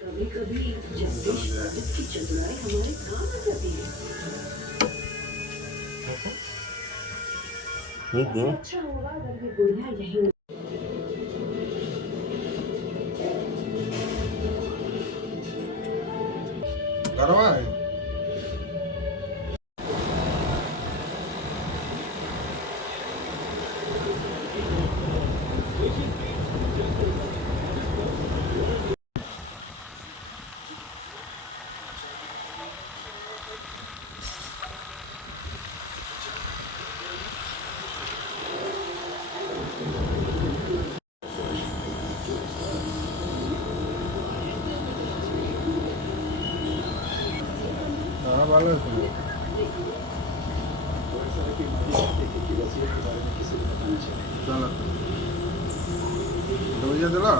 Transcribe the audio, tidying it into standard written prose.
कभी कभी जब डिश की चतुराई हमारे काम आ जाती है। ठीक है। अच्छा होगा अगर ये गुड़िया यही गरम है। हाँ वाला सुनो। चलो दवाइयाँ दिला।